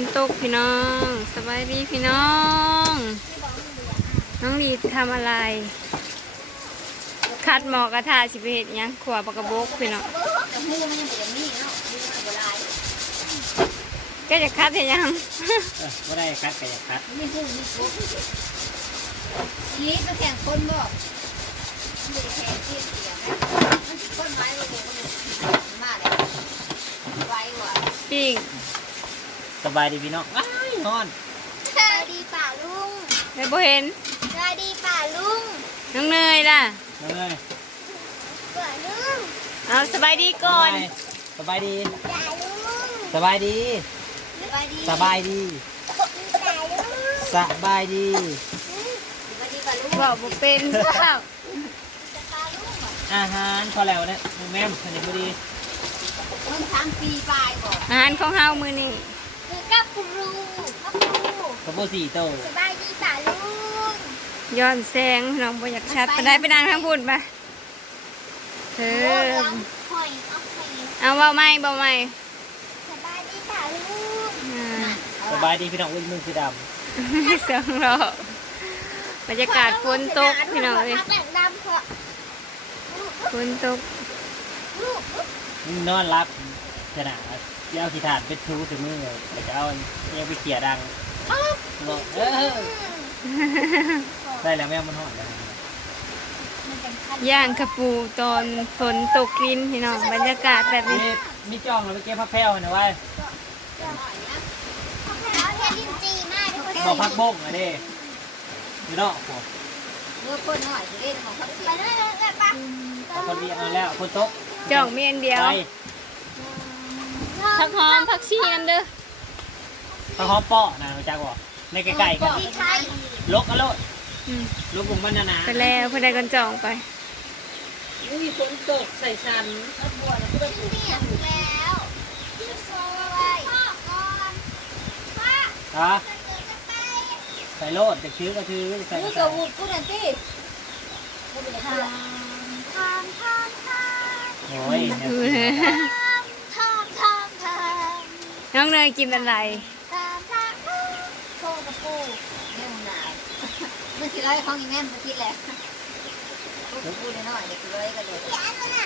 นตกพี่น้องสบายดีพี่น้อง น้องลีทำอะไร คัดหมอกระทาสิไปเห็ดหยังขวบปากกระบกพี่น้องแต่หูมันยังบ่ได้มีเนาะหูมันบ่หลายก็จะคัดเห็ดหยังเออไม่ได้คัดแต่คัดมีหูมีกบนี่ไปแข่งคนบ่ไม่ได้แข่งเสียเสียนะมันสิคนไม้เลยเนี่ยมันมาเลยไว้ว่ะปิ้ง สบายดีพี่น้องว้ายนอนสวัสดีป่าลุงได้บ่เห็นสวัสดีป่าลุงน้องเนยล่ะน้องเลยป่าลุงเอาสบายดีก่อน สบายดีป่าลุงสบายดี สวัสดีสบายดี ป่าลุงสบายดี สวัสดีป่าลุงบอกบ่เป็นเปล่าป่าลุงอะอาหารพอแล้วเนี่ยมึงแม่มอันนี้พอดีมันสามปีปลายบ่อาหารของเฮามื้อนี้ คือกับครูกับครู กระโปรงสี่โตสบายดีป่าลุงย้อนแสงพี่น้องบ่อยากชัดไปได้ไปนั่งทางพูดไปเอโอ้อเรื่องหอยเอาหอยเอาเบาไหมเบาไหมสบายดีป่าลุงอ่าสบายดีพี่น้องอุ้ยมือคือดเสียงรอบรรยากาศฝนตกพี่น้องเอ้ยพักแหล่งดำเพราะฝนตกลูกำมึงนอนรับขนาดเลี้ยวขี้ถาดเป็นทูถึงมือเลยแต่จะเอาเลี้ยวไปเขี่ยดัง บอกเออได้แล้วแม่มันหอดแล้วมันเป็นขั้นย่างกระปูตอนฝนตกลินพี่น้องบรรยากาศแบบมีนี้มีจ้องแล้วไปเก็บผักแพรวนะว่าแล้วเทลินจีมากทุกคนบอกพักบงอะเด้พี่น้องผมเมื่อคนหน่อยจะเล่นของเขาไปด้วยเลยปะเอาคนเดียวเอาแล้วคนโต๊ะจ่องเมียนเดียวไปผักหอมผักชีน้ำเด้อ ข้าวหอมเปาะนะรู้จักบ่ในไก่ๆกันที่ไทยลกอะโลดอืมลกบุ้งมันนานาไปแล้วเพื่อได้กันจ่องไป อุ้ยฝนตกใส่ฉันบัวเนี่ยเปียกแล้วที่โซ่ไว้พ่อก่อนพ่อฮะจะเกิดจะไปใส่โลดจะชื้อก็ชื้อใส่นี่ก็ก็ใส่วูดกูนั่นสิทางทางทางทางโอ้ยเนี่ย ทางทางทางน้องเนยกินอะไร ทางทางทางโคกระปูเรื่องหนาว มันสิร้อยของอีแม่มันคิดแหละโคกระปูน้อยๆเด็กร้อยกันเลยเขียนตัวน่ะ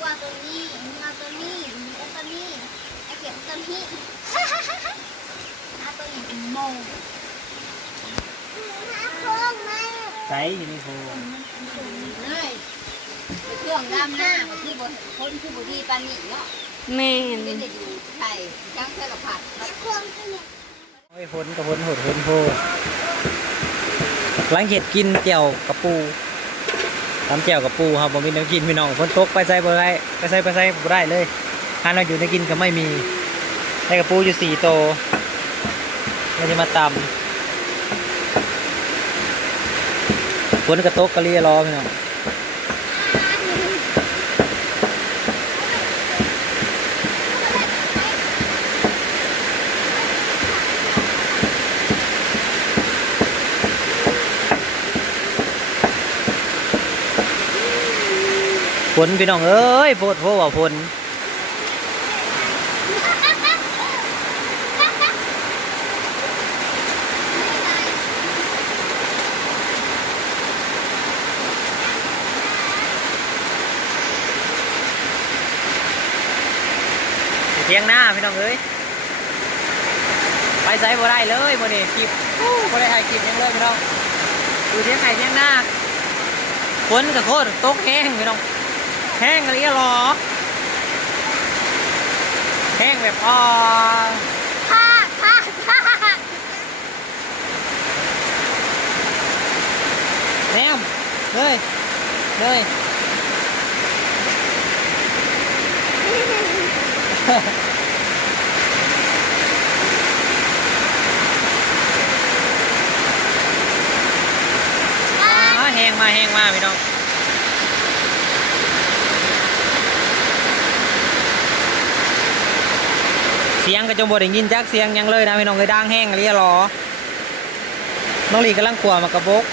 กว่าตัวนี้มาตัวนี้แล้วตัวนี้ไอเขียนตัวนี้อาตัวนี้เป็นโมงอาโค้งมาใส่อยู่นี่โฟเฮ้ยเครื่องดำหน้ามันคือบนคนคือบดีปานนี่เนาะแม่นเป็นจะอยู่ไทยจังเท่ากับผัดเครื่องที่เนี่ยโอ้ยฝนกับฝนโหดฝนโพ หลังเห็ดกินเจียวกับปูทำเจียวกับปูครับผมมีน้ำกินพี่น้องฝนตกไปใส่บ่ได้ไปใส่ไปใส่บ่ได้เลยหาเราอยู่ในกินก็ไม่มีได้กับปูอยู่สี่โตเราจะมาตำฝนกระตกกะเรียรอพี่น้อง ฝนพี่น้องเอ้ยโพดโพว่าฝนเทียงหน้าพี่น้องเอ้ยไปใส่บ่ได้เลยบ่นี่คลิปบ่ได้ถ่ายคลิปยังเลยพี่น้องดูเทียงไห้เทียงหน้าฝนกับโคตรตกแห้งพี่น้อง แห้งอะไรหรอ แห้งแบบอ่อภาคภาคภาแนมเลยเลยอ่าแห้งมาแห้งมาพี่น้อง สียงก็จมบ่ได้ยินจักเสียงยังเลยนะพี่น้องเลยดังแห้งอะไรหรอน้องลีกำลังขวามากระบก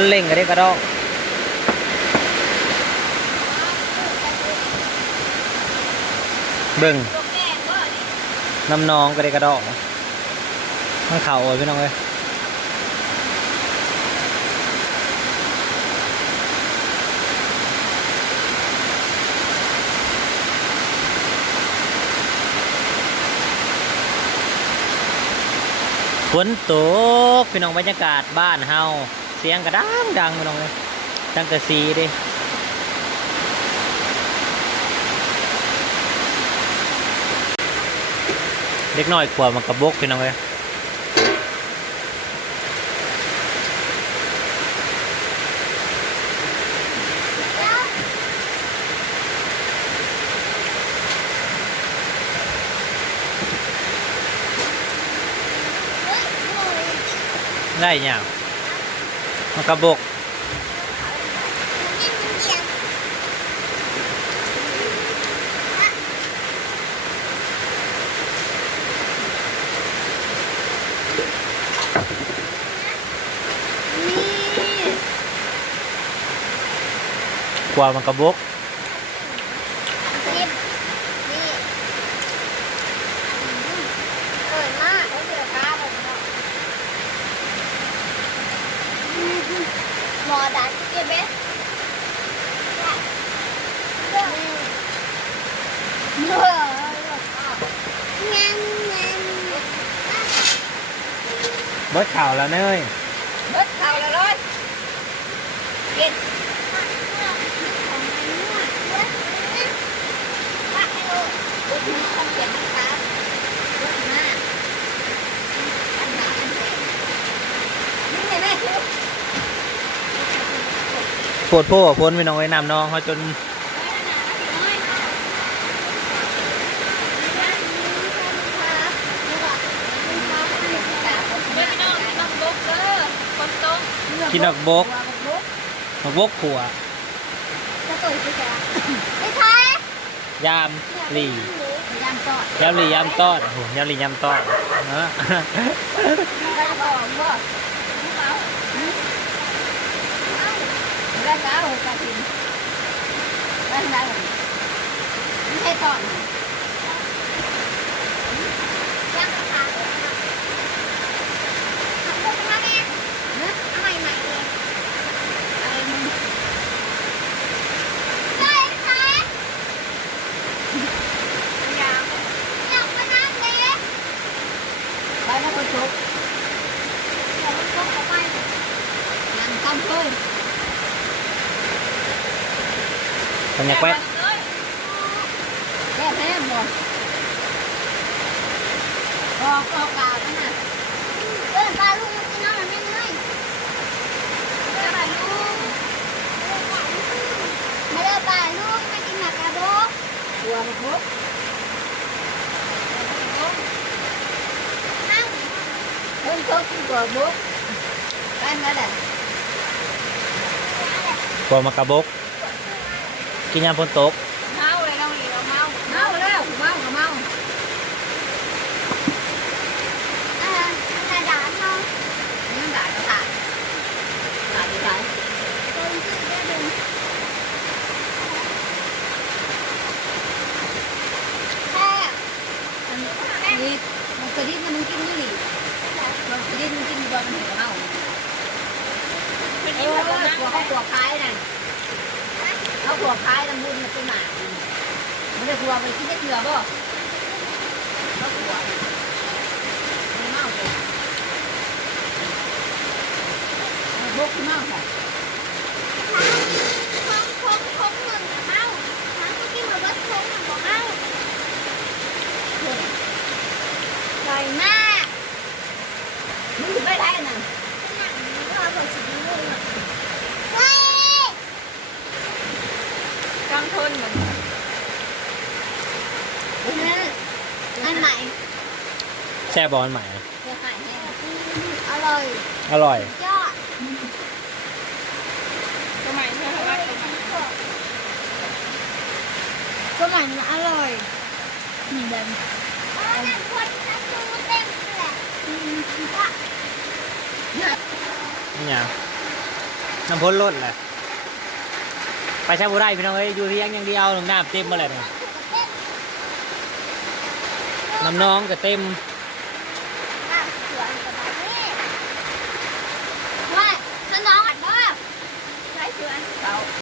นเล่งก็ได้กระดอกเบิ่งน้ำนองก็ได้กระดอกมันเข่าโอยพี่น้องเลยฝนตกพี่น้องบรรยากาศบ้านเฮา สียงกระดังดังพี่น้องเลยดังกระสีเดิเล็กน้อยกว่ามันกระบกพี่น้องเลยได้เนี่ยมั นกระบก นี่ กว่ามันกระบก สิบนี่เกิดมากเขาเจอปลาแบบนี้หมอดันเก็บเบ็ด เมื่องั้นงั้นเบิดข่าวแล้วเนยเบิดข่าวแล้วร้อยกินต้องเปลี่ยนนะคะรถมาอันหนาอันเด็กนี่ไงแม่คือโพดโพ่พ้นไปน้องไอ้น้ำน้องเขาจน กินดอกบกดอกบกขัวยามหลียามจอดยามหลียามต้อนโอ้โหยามหลียามต้อนเนอะได้บอกบ่ได้แล้วกระถิ่นได้แล้วไม่ใช่ตอนยังขาดทำตัวมาแม่เนื้อเอาใหม่ใหม่เลยอะไรมึงได้ค่ะยาวอยากมานั่งเลยไปนะคนชุบอย่ามาชุบออกไป นั่งทำเลยมันอยากไปแย่แน่หมดออกออกกาวนั่นน่ะเออปลาลูกมันกินน้ำมันไม่เนยเออปลาลู กมาเด้อปลาลูกมากินหนักกระโดกหัวมันพุกนั่งเพิ่นเขากินหัวบุกกันนั่นแหละกลัวมันกระบก กินยามฝนตก เมาเลยเราเราเมาเมาแล้วเมากับเมาอ่าแต่ด่าเมานี่ด่าก็ด่าด่าดีใจคนที่ได้ดึงแค่อันนี้มันกระดิ่งมันกินนี่มันกระดิ่งมันกินบอลมันเห็นเมาเออ ตัวเขาตัวคล้ายนั่นเขาตัวคล้ายลำบุญมันเป็นหมามันจะตัวมันคินได้เกลือบ่ก็กลัวมันเมาเลยมันบกเมาค่ะท้องท้องท้องหนึ่งเมาท้องที่มันว่าท้องหนึ่งบ่เมาใหญ่มากมึงถึงไม่ได้น่ะเราบอกสิมึงอะเฮ้ยกลางทนเหมือน อันไหน แช่บอลใหม่ เดี๋ยวขายให้อร่อยอร่อย ยอดสมัยเธอว่าสมัยมันอร่อยนี่แบบอันนั้นคนจะดูเต็มเลยนี่ยังน้ำพ้นล้นแหละไปใช้บ่ได้พี่น้องเอ้ยอยู่เที่ยงอย่างเดียวลงน้ำเต็มมาเลยเนี่ยน้ำน้องก็เต็ม